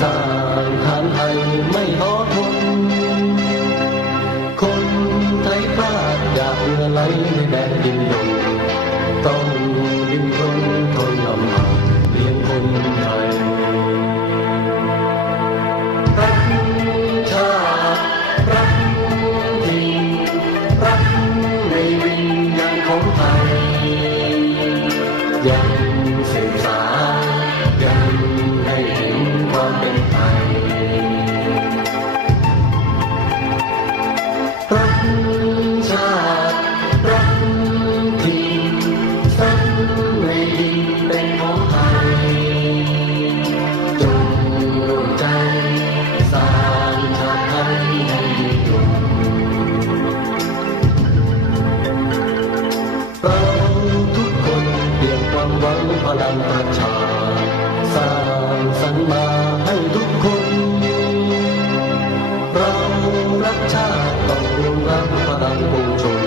สร้างฐานไทยไม่ท้อทนคนไทยพลาดอยากเรือไหลในแดนดินดนต้องดิ้นรนทนลำบากเลี้ยงคนไทยรักชาติรักถิ่นรักในวิญญาณของไทยยังสืบสานยังให้เห็นความเป็นไทยรักชาติรักถิ่นฝันในดินเป็นของไทยจงร่วมใจสร้างชาติไทยให้ยิ่งใหญ่เราทุกคนเปลี่ยนความหวังพลังประชาสร้างสรรค์มาให้ทุกคนเรารักชาติต้องรวมรักพลังปวงชน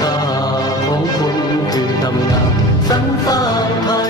ค่าของคนคือทำงานสรรสร้างไทย